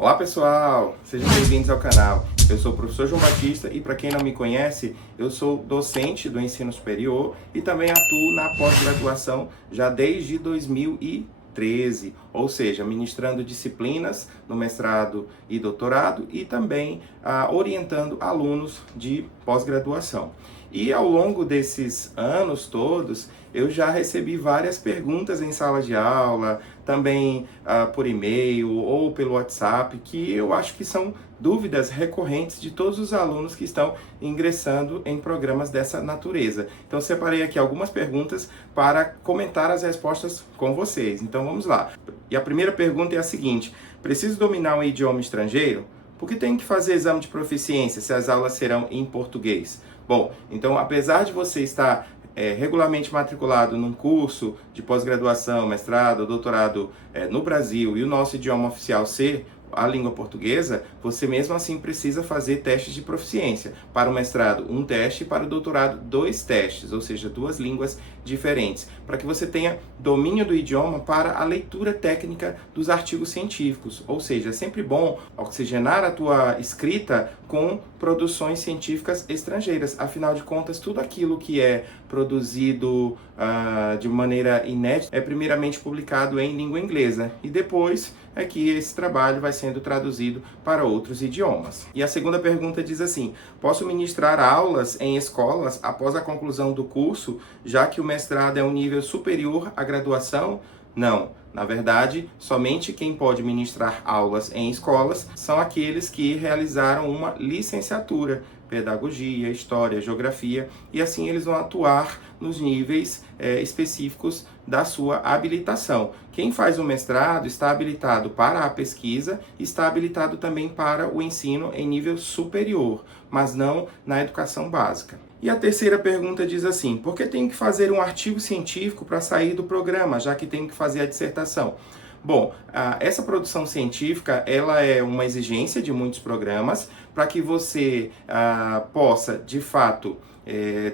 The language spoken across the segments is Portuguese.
Olá pessoal, sejam bem-vindos ao canal. Eu sou o professor João Batista e para quem não me conhece, eu sou docente do ensino superior e também atuo na pós-graduação já desde 2013, ou seja, ministrando disciplinas no mestrado e doutorado e também orientando alunos de pós-graduação. E ao longo desses anos todos, eu já recebi várias perguntas em sala de aula, também por e-mail ou pelo WhatsApp, que eu acho que são dúvidas recorrentes de todos os alunos que estão ingressando em programas dessa natureza. Então, separei aqui algumas perguntas para comentar as respostas com vocês. Então, vamos lá. E a primeira pergunta é a seguinte: preciso dominar um idioma estrangeiro? Por que tenho que fazer exame de proficiência se as aulas serão em português? Bom, então, apesar de você estar regularmente matriculado num curso de pós-graduação, mestrado, doutorado no Brasil e o nosso idioma oficial ser a língua portuguesa, você mesmo assim precisa fazer testes de proficiência. Para o mestrado, um teste, e para o doutorado, 2 testes, ou seja, 2 línguas diferentes, para que você tenha domínio do idioma para a leitura técnica dos artigos científicos. Ou seja, é sempre bom oxigenar a tua escrita com produções científicas estrangeiras. Afinal de contas, tudo aquilo que é produzido de maneira inédita é primeiramente publicado em língua inglesa e depois é que esse trabalho vai sendo traduzido para outros idiomas. E a segunda pergunta diz assim: posso ministrar aulas em escolas após a conclusão do curso, já que o mestrado é um nível superior à graduação? Não. Na verdade, somente quem pode ministrar aulas em escolas são aqueles que realizaram uma licenciatura, pedagogia, história, geografia, e assim eles vão atuar nos níveis específicos da sua habilitação. Quem faz o mestrado está habilitado para a pesquisa e está habilitado também para o ensino em nível superior, mas não na educação básica. E a terceira pergunta diz assim: por que tenho que fazer um artigo científico para sair do programa, já que tenho que fazer a dissertação? Bom, essa produção científica ela é uma exigência de muitos programas para que você possa, de fato,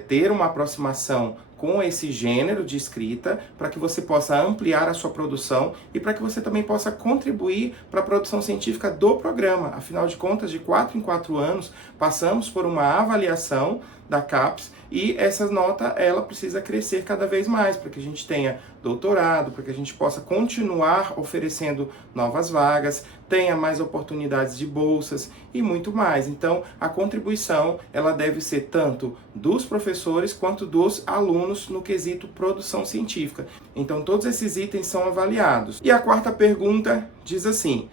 ter uma aproximação com esse gênero de escrita, para que você possa ampliar a sua produção e para que você também possa contribuir para a produção científica do programa. Afinal de contas, de 4 em 4 anos, passamos por uma avaliação da CAPES e essa nota ela precisa crescer cada vez mais para que a gente tenha doutorado, para que a gente possa continuar oferecendo novas vagas, tenha mais oportunidades de bolsas e muito mais. Então, a contribuição ela deve ser tanto dos professores quanto dos alunos no quesito produção científica. Então, todos esses itens são avaliados. E a quarta pergunta diz assim: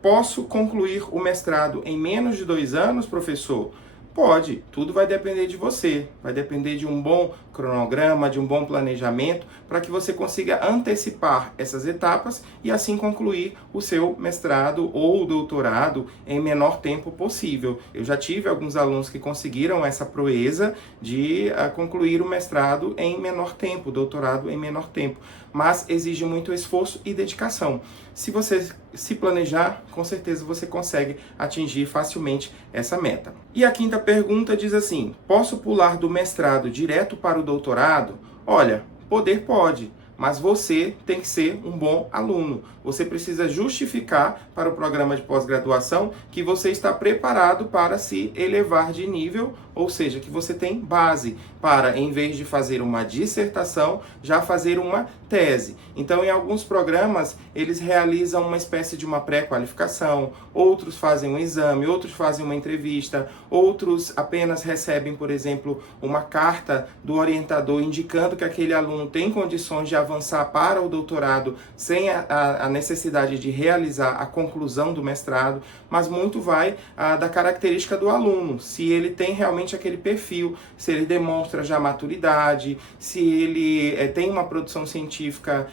posso concluir o mestrado em menos de 2 anos, professor? Pode, tudo vai depender de você, vai depender de um bom cronograma, de um bom planejamento, para que você consiga antecipar essas etapas e assim concluir o seu mestrado ou doutorado em menor tempo possível. Eu já tive alguns alunos que conseguiram essa proeza de concluir o mestrado em menor tempo, o doutorado em menor tempo, mas exige muito esforço e dedicação. Se você se planejar, com certeza você consegue atingir facilmente essa meta. E a quinta pergunta diz assim: posso pular do mestrado direto para o doutorado? Olha, poder pode, mas você tem que ser um bom aluno. Você precisa justificar para o programa de pós-graduação que você está preparado para se elevar de nível, ou seja, que você tem base para, em vez de fazer uma dissertação, já fazer uma tese. Então, em alguns programas, eles realizam uma espécie de uma pré-qualificação, outros fazem um exame, outros fazem uma entrevista, outros apenas recebem, por exemplo, uma carta do orientador indicando que aquele aluno tem condições de avançar para o doutorado sem a necessidade de realizar a conclusão do mestrado, mas muito vai da característica do aluno, se ele tem realmente aquele perfil, se ele demonstra já maturidade, se ele tem uma produção científica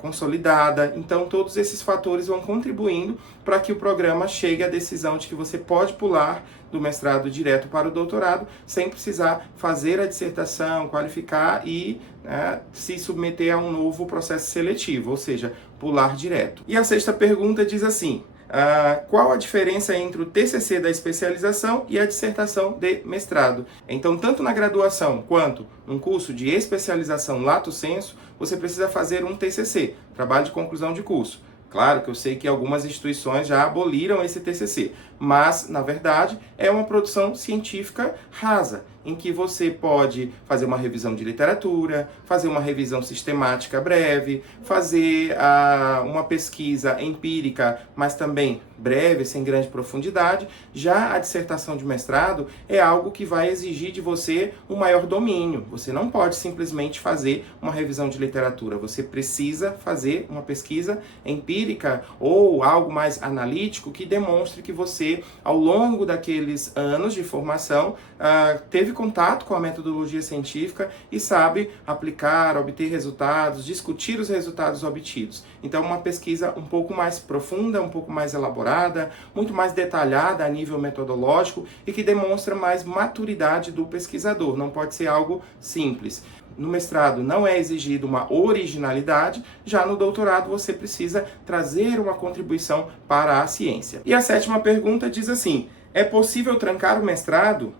consolidada. Então todos esses fatores vão contribuindo para que o programa chegue à decisão de que você pode pular do mestrado direto para o doutorado sem precisar fazer a dissertação, qualificar e se submeter a um novo processo seletivo, ou seja, pular direto. E a sexta pergunta diz assim: qual a diferença entre o TCC da especialização e a dissertação de mestrado? Então, tanto na graduação quanto num curso de especialização lato sensu, você precisa fazer um TCC, trabalho de conclusão de curso. Claro que eu sei que algumas instituições já aboliram esse TCC, mas, na verdade, é uma produção científica rasa, em que você pode fazer uma revisão de literatura, fazer uma revisão sistemática breve, fazer uma pesquisa empírica, mas também breve, sem grande profundidade. Já a dissertação de mestrado é algo que vai exigir de você um maior domínio. Você não pode simplesmente fazer uma revisão de literatura, você precisa fazer uma pesquisa empírica ou algo mais analítico que demonstre que você, ao longo daqueles anos de formação, teve contato com a metodologia científica e sabe aplicar, obter resultados, discutir os resultados obtidos. Então, uma pesquisa um pouco mais profunda, um pouco mais elaborada, muito mais detalhada a nível metodológico e que demonstra mais maturidade do pesquisador. Não pode ser algo simples. No mestrado não é exigido uma originalidade, já no doutorado você precisa trazer uma contribuição para a ciência. E a 7ª pergunta diz assim: é possível trancar o mestrado?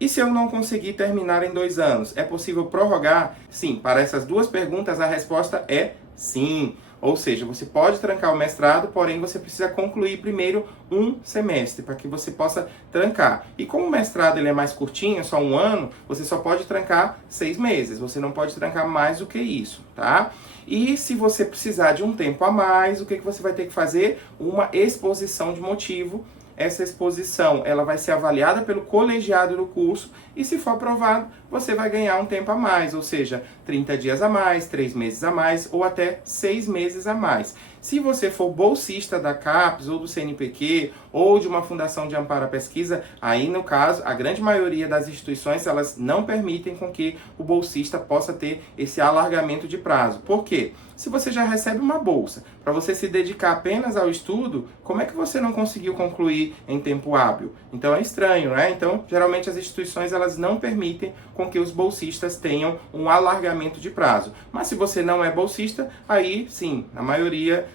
E se eu não conseguir terminar em 2 anos? É possível prorrogar? Sim, para essas 2 perguntas a resposta é sim. Ou seja, você pode trancar o mestrado, porém você precisa concluir primeiro um semestre para que você possa trancar. E como o mestrado ele é mais curtinho, só 1 ano, você só pode trancar 6 meses. Você não pode trancar mais do que isso, tá? E se você precisar de um tempo a mais, o que você vai ter que fazer? Uma exposição de motivo. Essa exposição ela vai ser avaliada pelo colegiado do curso e, se for aprovado, você vai ganhar um tempo a mais, ou seja, 30 dias a mais, 3 meses a mais ou até 6 meses a mais. Se você for bolsista da CAPES ou do CNPq ou de uma fundação de amparo à pesquisa, aí no caso, a grande maioria das instituições elas não permitem com que o bolsista possa ter esse alargamento de prazo. Por quê? Se você já recebe uma bolsa para você se dedicar apenas ao estudo, como é que você não conseguiu concluir em tempo hábil? Então é estranho, né? Então, geralmente as instituições elas não permitem com que os bolsistas tenham um alargamento de prazo. Mas se você não é bolsista, aí sim, na maioria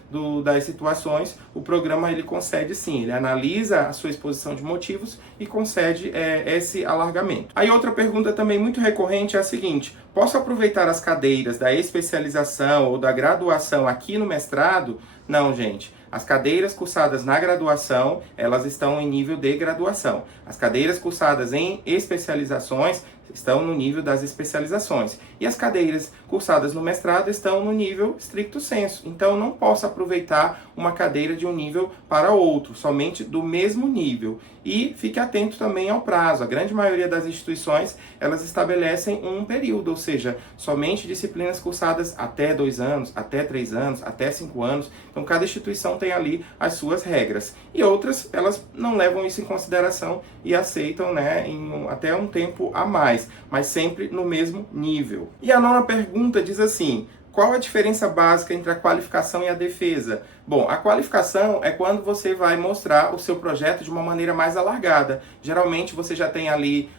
das situações, o programa ele concede sim, ele analisa a sua exposição de motivos e concede esse alargamento. Aí outra pergunta também muito recorrente é a seguinte: posso aproveitar as cadeiras da especialização ou da graduação aqui no mestrado? Não, gente. As cadeiras cursadas na graduação, elas estão em nível de graduação. As cadeiras cursadas em especializações estão no nível das especializações. E as cadeiras cursadas no mestrado estão no nível stricto sensu. Então, eu não posso aproveitar uma cadeira de um nível para outro, somente do mesmo nível. E fique atento também ao prazo. A grande maioria das instituições, elas estabelecem um período, ou seja, somente disciplinas cursadas até 2 anos, até 3 anos, até 5 anos. Então, cada instituição tem ali as suas regras. E outras, elas não levam isso em consideração e aceitam, né, até um tempo a mais, mas sempre no mesmo nível. E a 9ª pergunta diz assim: qual a diferença básica entre a qualificação e a defesa? Bom, a qualificação é quando você vai mostrar o seu projeto de uma maneira mais alargada. Geralmente você já tem ali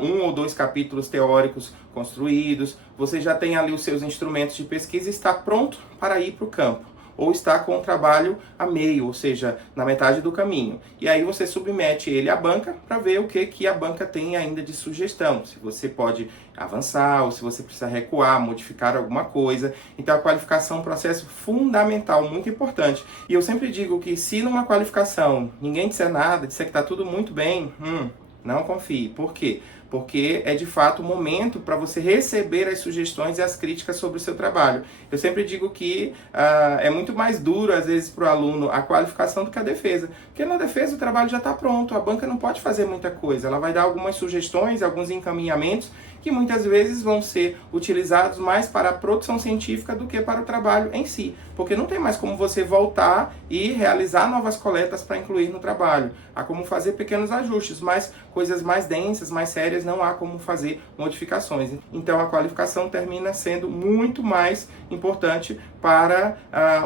1 ou 2 capítulos teóricos construídos, você já tem ali os seus instrumentos de pesquisa e está pronto para ir para o campo. Ou está com o trabalho a meio, ou seja, na metade do caminho. E aí você submete ele à banca para ver o que a banca tem ainda de sugestão. Se você pode avançar, ou se você precisa recuar, modificar alguma coisa. Então a qualificação é um processo fundamental, muito importante. E eu sempre digo que se numa qualificação ninguém disser nada, disser que está tudo muito bem, não confie. Por quê? Porque é de fato o momento para você receber as sugestões e as críticas sobre o seu trabalho. Eu sempre digo que é muito mais duro, às vezes, para o aluno a qualificação do que a defesa. Porque na defesa o trabalho já está pronto, a banca não pode fazer muita coisa. Ela vai dar algumas sugestões, alguns encaminhamentos, que muitas vezes vão ser utilizados mais para a produção científica do que para o trabalho em si. Porque não tem mais como você voltar e realizar novas coletas para incluir no trabalho. Há como fazer pequenos ajustes, mas coisas mais densas, mais sérias, não há como fazer modificações. Então a qualificação termina sendo muito mais importante para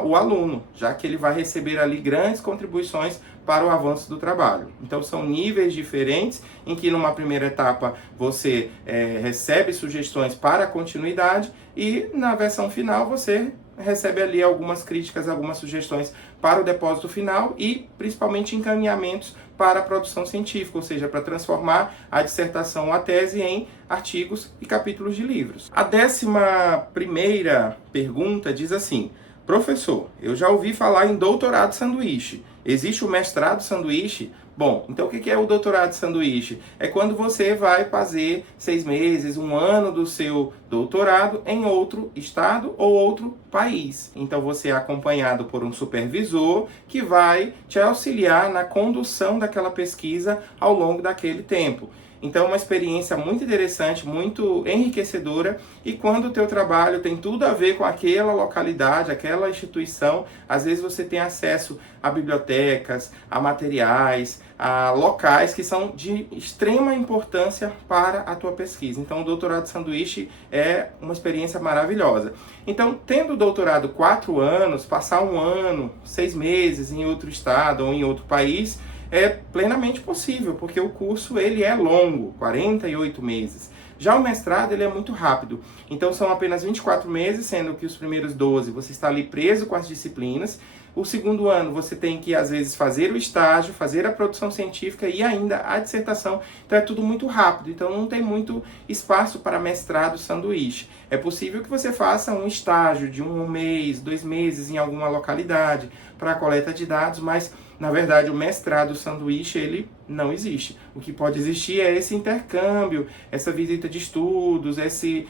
o aluno, já que ele vai receber ali grandes contribuições para o avanço do trabalho. Então são níveis diferentes em que numa primeira etapa você recebe sugestões para a continuidade e na versão final você recebe ali algumas críticas, algumas sugestões para o depósito final e principalmente encaminhamentos para a produção científica, ou seja, para transformar a dissertação ou a tese em artigos e capítulos de livros. A 11ª pergunta diz assim: Professor, eu já ouvi falar em doutorado sanduíche. Existe o mestrado sanduíche? Bom, então o que é o doutorado sanduíche? É quando você vai fazer 6 meses, 1 ano do seu doutorado em outro estado ou outro país. Então você é acompanhado por um supervisor que vai te auxiliar na condução daquela pesquisa ao longo daquele tempo. Então é uma experiência muito interessante, muito enriquecedora, e quando o teu trabalho tem tudo a ver com aquela localidade, aquela instituição, às vezes você tem acesso a bibliotecas, a materiais, a locais que são de extrema importância para a tua pesquisa. Então o doutorado sanduíche é uma experiência maravilhosa. Então, tendo o doutorado 4 anos, passar 1 ano, 6 meses em outro estado ou em outro país, é plenamente possível, porque o curso ele é longo, 48 meses. Já o mestrado ele é muito rápido, então são apenas 24 meses, sendo que os primeiros 12 você está ali preso com as disciplinas. O segundo ano você tem que, às vezes, fazer o estágio, fazer a produção científica e ainda a dissertação. Então é tudo muito rápido, então não tem muito espaço para mestrado sanduíche. É possível que você faça um estágio de 1 mês, 2 meses em alguma localidade para a coleta de dados, mas na verdade o mestrado sanduíche ele não existe. O que pode existir é esse intercâmbio, essa visita de estudos, esse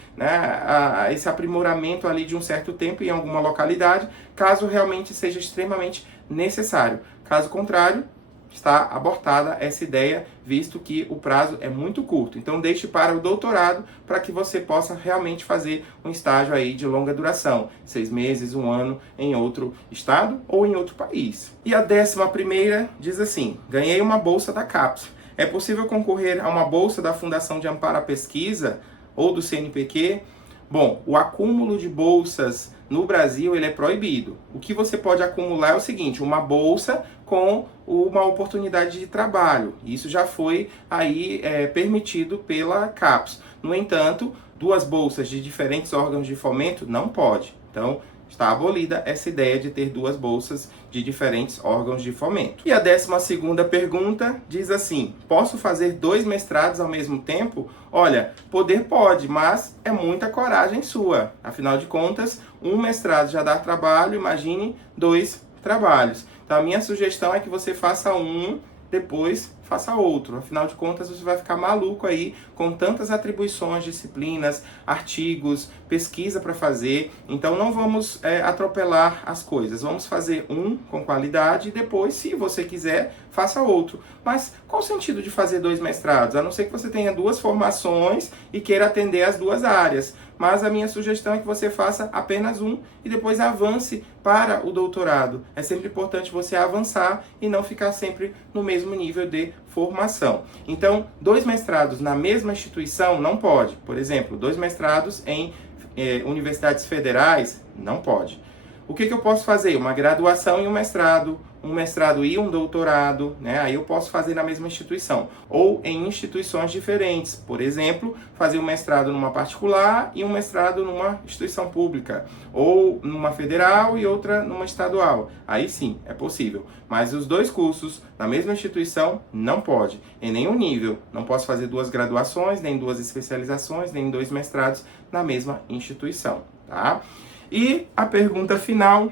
aprimoramento ali de um certo tempo em alguma localidade, caso realmente seja extremamente necessário. Caso contrário, está abortada essa ideia, visto que o prazo é muito curto. Então deixe para o doutorado para que você possa realmente fazer um estágio aí de longa duração, 6 meses, 1 ano em outro estado ou em outro país. E a 11ª diz assim: ganhei uma bolsa da CAPES. É possível concorrer a uma bolsa da Fundação de Amparo à Pesquisa ou do CNPq? Bom, o acúmulo de bolsas no Brasil ele é proibido. O que você pode acumular é o seguinte: uma bolsa com uma oportunidade de trabalho. Isso já foi aí permitido pela CAPES. No entanto, 2 bolsas de diferentes órgãos de fomento não pode. Então, está abolida essa ideia de ter 2 bolsas de diferentes órgãos de fomento. E a 12ª pergunta diz assim: posso fazer 2 mestrados ao mesmo tempo? Olha, poder pode, mas é muita coragem sua. Afinal de contas, um mestrado já dá trabalho, imagine 2 trabalhos. Então a minha sugestão é que você faça um, depois faça outro. Afinal de contas, você vai ficar maluco aí com tantas atribuições, disciplinas, artigos, pesquisa para fazer. Então não vamos atropelar as coisas. Vamos fazer um com qualidade e depois, se você quiser, faça outro. Mas qual o sentido de fazer 2 mestrados? A não ser que você tenha 2 formações e queira atender as 2 áreas. Mas a minha sugestão é que você faça apenas um e depois avance para o doutorado. É sempre importante você avançar e não ficar sempre no mesmo nível de formação. Então, 2 mestrados na mesma instituição não pode. Por exemplo, 2 mestrados em universidades federais não pode. O que eu posso fazer? Uma graduação e um mestrado e um doutorado, né? Aí eu posso fazer na mesma instituição. Ou em instituições diferentes. Por exemplo, fazer um mestrado numa particular e um mestrado numa instituição pública. Ou numa federal e outra numa estadual. Aí sim, é possível. Mas os 2 cursos na mesma instituição não pode. Em nenhum nível. Não posso fazer 2 graduações, nem 2 especializações, nem 2 mestrados na mesma instituição, tá? E a pergunta final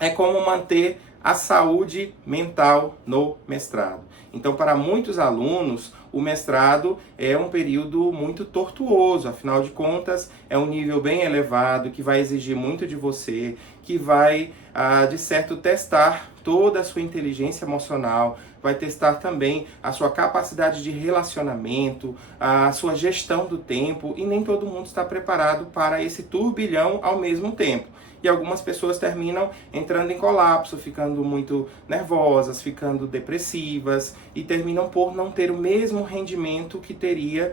é como manter a saúde mental no mestrado. Então, para muitos alunos, o mestrado é um período muito tortuoso, afinal de contas, é um nível bem elevado, que vai exigir muito de você, que vai, de certo, testar toda a sua inteligência emocional, vai testar também a sua capacidade de relacionamento, a sua gestão do tempo, e nem todo mundo está preparado para esse turbilhão ao mesmo tempo. E algumas pessoas terminam entrando em colapso, ficando muito nervosas, ficando depressivas e terminam por não ter o mesmo rendimento que teria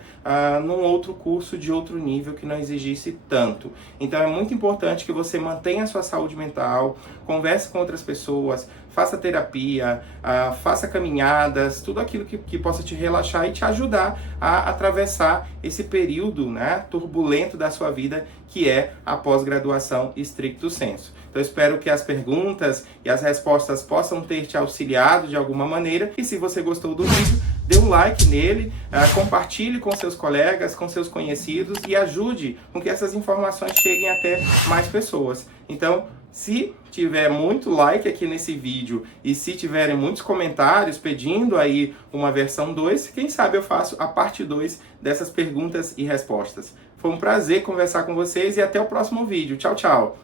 num outro curso de outro nível que não exigisse tanto. Então é muito importante que você mantenha a sua saúde mental, converse com outras pessoas, faça terapia, faça caminhadas, tudo aquilo que possa te relaxar e te ajudar a atravessar esse período, né, turbulento da sua vida, que é a pós-graduação stricto sensu. Então espero que as perguntas e as respostas possam ter te auxiliado de alguma maneira, e se você gostou do vídeo, dê um like nele, compartilhe com seus colegas, com seus conhecidos e ajude com que essas informações cheguem até mais pessoas. Então, Se tiver muito like aqui nesse vídeo e se tiverem muitos comentários pedindo aí uma versão 2, quem sabe eu faço a parte 2 dessas perguntas e respostas. Foi um prazer conversar com vocês e até o próximo vídeo. Tchau, tchau!